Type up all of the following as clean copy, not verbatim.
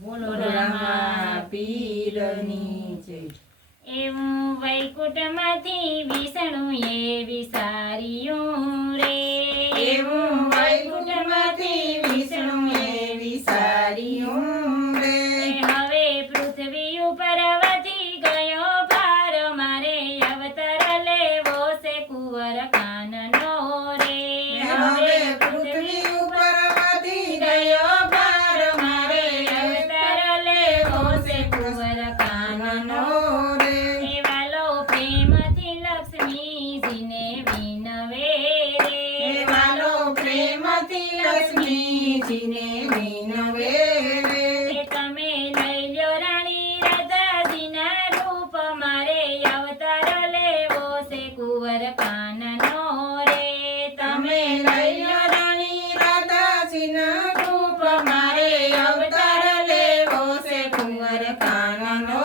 બોલો રામા પીરની જય. એવું વૈકુંઠમાંથી વિષ્ણુએ વિચાર્યું રે, એવું વૈકુંઠમાંથી વિષ્ણુએ વિચાર્યું રે. હવે પૃથ્વી ઉપર વધી ગયો ભાર, મારે અવતાર લેવો છે કુંવર કાનનો રે. હવે પૃથ્વી ઉપર વધી ગયો ભાર, મારે અવતાર લેવો છે કુંવર કાનનો રે. એ વાલો પ્રેમથી લક્ષ્મીજીને વિનવે રે. એ વાલો પ્રેમથી લક્ષ્મીજીને વિનવે રે. એ તમે લઈ લ્યો રાણી રાધાજીના રૂપ, મારે અવતાર લેવો છે કુંવર કાનનો રે. તમે લઈ લો રાણી રાધાજીના રૂપ, મારે અવતાર લેવો છે કુંવર કાનનો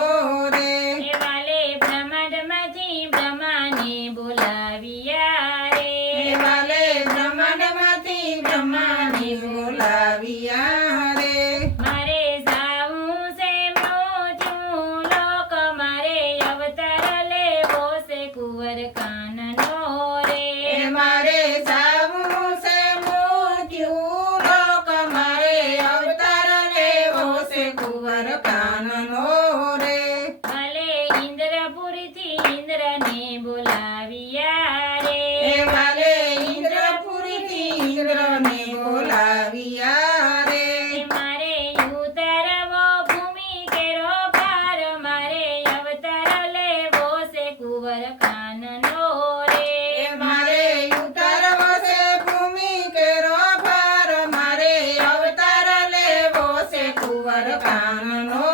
રે. એ વાલે બ્રહ્માંડમાંથી બ્રહ્માને બોલાવ્યા રે. એ વાલે બ્રહ્માંડમાંથી બ્રહ્માને બોલાવ્યા રે. મારે જાવું છે મોજું લોક, મારે અવતાર લેવો છે કુંવર કાનનો રે. એ મારે જાવું છે મોક્યું લોક, મારે અવતાર લેવો છે કુંવર કાનનો રે. ભલે ઇન્દ્રપુરીથી ઇન્દ્રને બોલાવ્યા રે. એ વાલે ઇન્દ્રપુરીથી ઇન્દ્રને બોલાવ્યા રે. મારે ઉતારવો ભૂમિ કેરો ભાર, મારે અવતાર લેવો છે કુંવર કાનનો રે. એ મારે ઉતારવો છે ભૂમિ કેરો ભાર, મારે અવતાર લેવો છે કુંવર કાનનો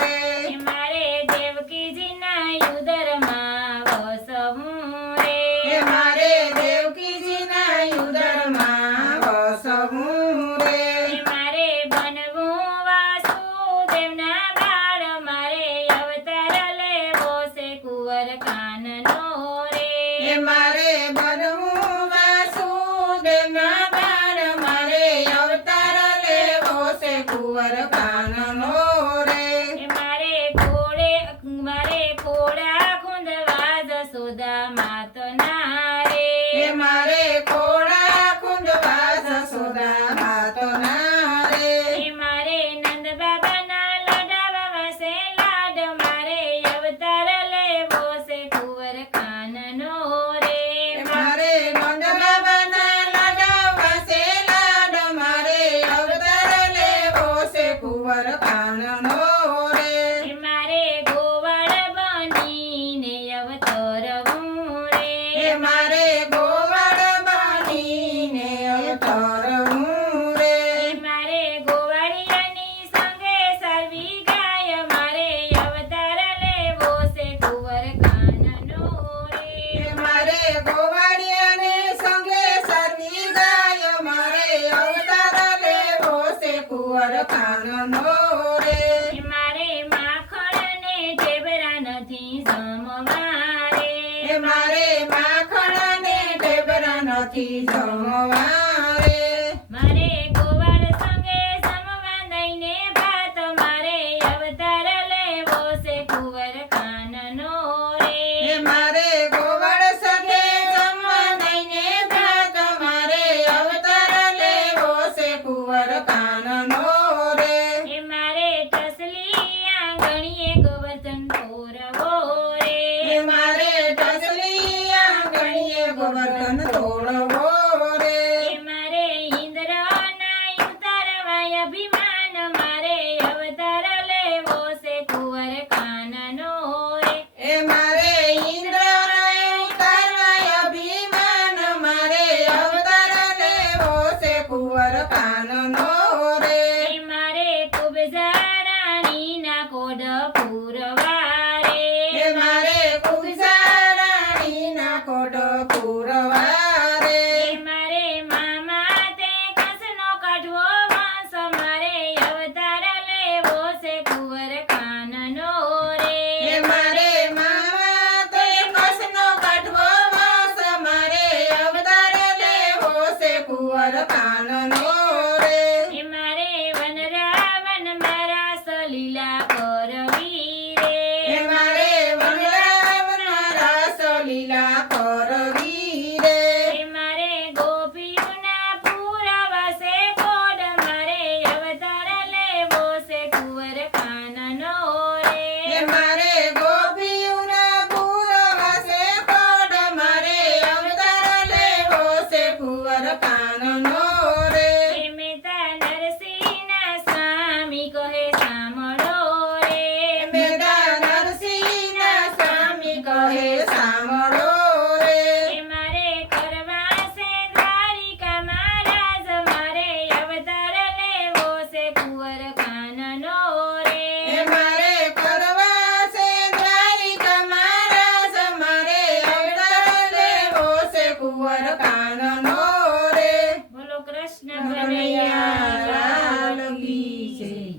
રે. મારે દેવકીજીના ઉદરમાં વસવું રે. એ મારે દેવકીજીના ઉદરમાં વસવું રે. મારે બનવું વાસુદેવના બાળ, મારે અવતાર લેવો છે કુંવર કાનનો રે. એ મારે બનવું વાસુદેવના બાળ, મારે અવતાર લેવો છે કુંવર કાનનો રે. મારે ખોડા ખૂંદવા જશોદા માતના રે. એ મારે કોળા કુંદવા જશોદા માતના રે. મારે નંદ બાબાના લડાવા વાસે લાડ, મારે અવતાર લેવો છે કુંવર કાનનો રે. મારે નંદ બાબાના લાડવા છે લાડ, મારે અવતાર લેવો છે કુંવર કાનનો રે. મારે ગોવાળ બનીને અવતરવું રે. એ મારે ગોવાળ બનીને અવતરવું રે. મારે ગોવાળિયાની સંગે સારવી ગાય, મારે અવતાર લેવો છે કુંવર કાનનો રે. એ મારે ગોવાળિયાને સંગે સરવી ગાય, મારે અવતાર લેવો છે કુંવર કાનનો રે. મારે માખણને ઢેબરા નથી જમવા રે. એ મારે માખણને ઢેબરા નથી જમવા રે. મારે ગોવાળ સંગે જમવા દઈને ભાત, મારે અવતાર લેવો છે કુંવર કાનનો રે. એ મારે ગોવાળ સાથે જમવા દઈને ભાત, મારે અવતાર લેવો છે કુંવર કાનનો રે. મારે ટસલી આંગણીએ ગોવર્ધન તોરવો રે. એ મારે ટસલી આંગણીએ ગોવર્ધન તોડવો રે. મારે ઇન્દ્રના ઉતારવા અભિમાન, મારે અવતાર લેવો છે કુંવર કાનનો રે. એ મારે ઇન્દ્રને ઉતારવા અભિમાન, મારે અવતાર લેવો છે કુંવર કાનનો રે. મારે કુબજા રાણીના કોડ પૂરવા રે. એ મારે કુબજા રાણીના કોટ પૂરવા રે. મારે મામા તે કંસનો કાઢવો વાંસ, મારે અવતાર લેવો છે કુંવર કાનનો રે. એ મારે મામા તે કસનો કાઢવો વાંસ, મારે અવતાર લેવો છે કુંવર કાનનો રે. મારે વનરાવન મારા લીલા